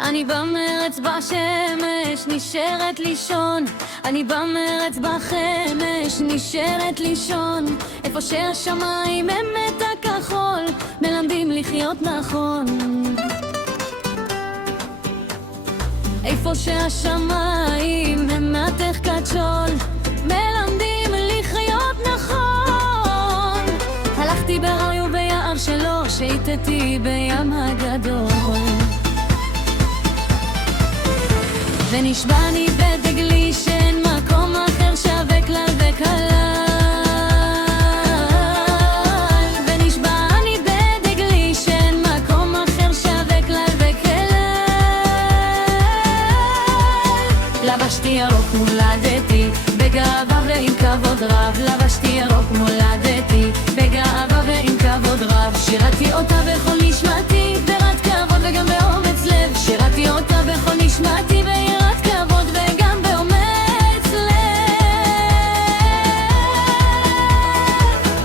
אני במרץ בשמש, נשארת לישון. אני במרץ בחמש, נשארת לישון. איפה שהשמיים הם את הכחול, מלמדים לחיות נכון. איפה שהשמיים הם מתך קצ'ול, מלמדים לחיות נכון. הלכתי בהרי וביער שלו, שייטתי בים הגדול. ונשבעני בדגלי שאין מקום אחר שווה כלל וכלל. ונשבעני בדגלי שאין מקום אחר שווה כלל וכלל. לבשתי ירוק מולדתי בגאווה ועם כבוד רב. לבשתי ירוק מולדתי בגאווה ועם כבוד רב. שירתי אותה בכל נשמתי ביראת כבוד וגם באומץ לב. שירתי אותה בכל נשמתי ביראת כבוד וגם באומץ לב.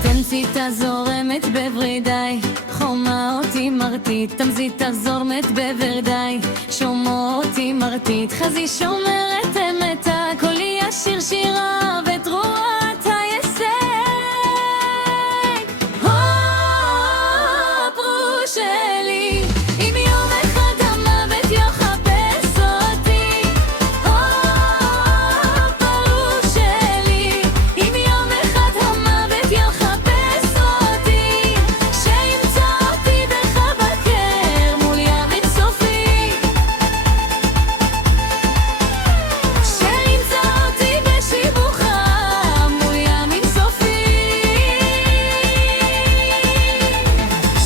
תמציתה זורמת בברידיי, חומה אותי מרתית. תמציתה זורמת בברידיי, שומו אותי מרתית. חזי שומרת אמתה, קולי ישיר שירה ותרועת היסד. פרו שלי, אם יום אחד המוות יחפש אותי. פרו שלי, אם יום אחד המוות יחפש אותי. שימצא אותי בחבקר מול ים אינסופי. שימצא אותי בשיבוכה מול ים אינסופי.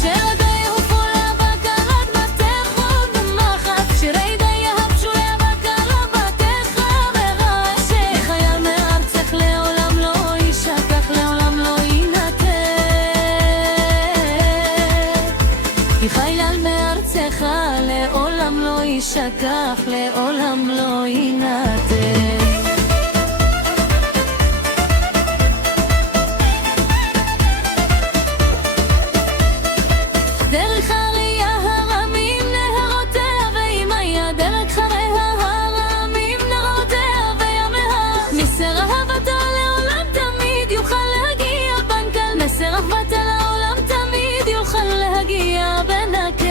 שרדי יעופו לבקר עד בתך ובמחט. שרדי יהבשו לבקר לבתך ורעשך. חייל מארצך לעולם לא יישכח, לעולם לא יינתק. כי חייל מארצך לעולם לא יישכח, לעולם לא יינתק. דרך הרי ההרמים נהרותיה ועמיה. דרך הרי ההרמים נהרותיה וימיה. מסר אהבתה לעולם תמיד יוכל להגיע בנקל. מסר אהבתה לעולם תמיד יוכל להגיע בנקל.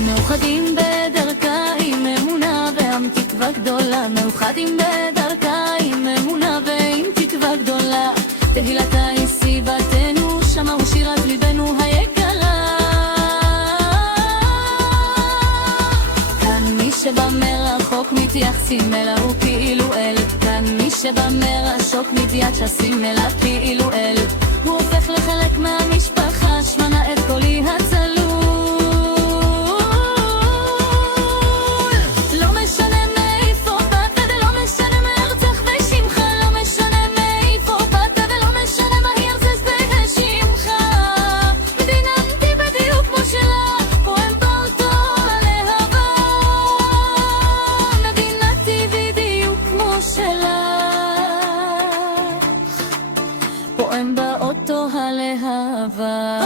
מאוחדים בדרכה עם אמונה ועם תקווה גדולה. מאוחדים בדרכה עם אמונה ועם תקווה גדולה. תהילתה היא סיבתנו, שמעו שירת ליבנו היקרה. כאן מי שבמרחוק מתייחסים אליו כאילו אל. כאן מי שבמרחוק מתייחסים אליו כאילו אל. הוא הופך לחלק מהמשפחה, שמנה את קולי הצלול. לא משנה מאיפה באת ולא משנה מארצך ושמך. לא משנה מאיפה באת ולא משנה מה ירזז בשמך. מדינתי בדיוק כמו שלך, פועם באותו הלהבה. מדינתי בדיוק כמו שלך, פועם באותו הלהבה.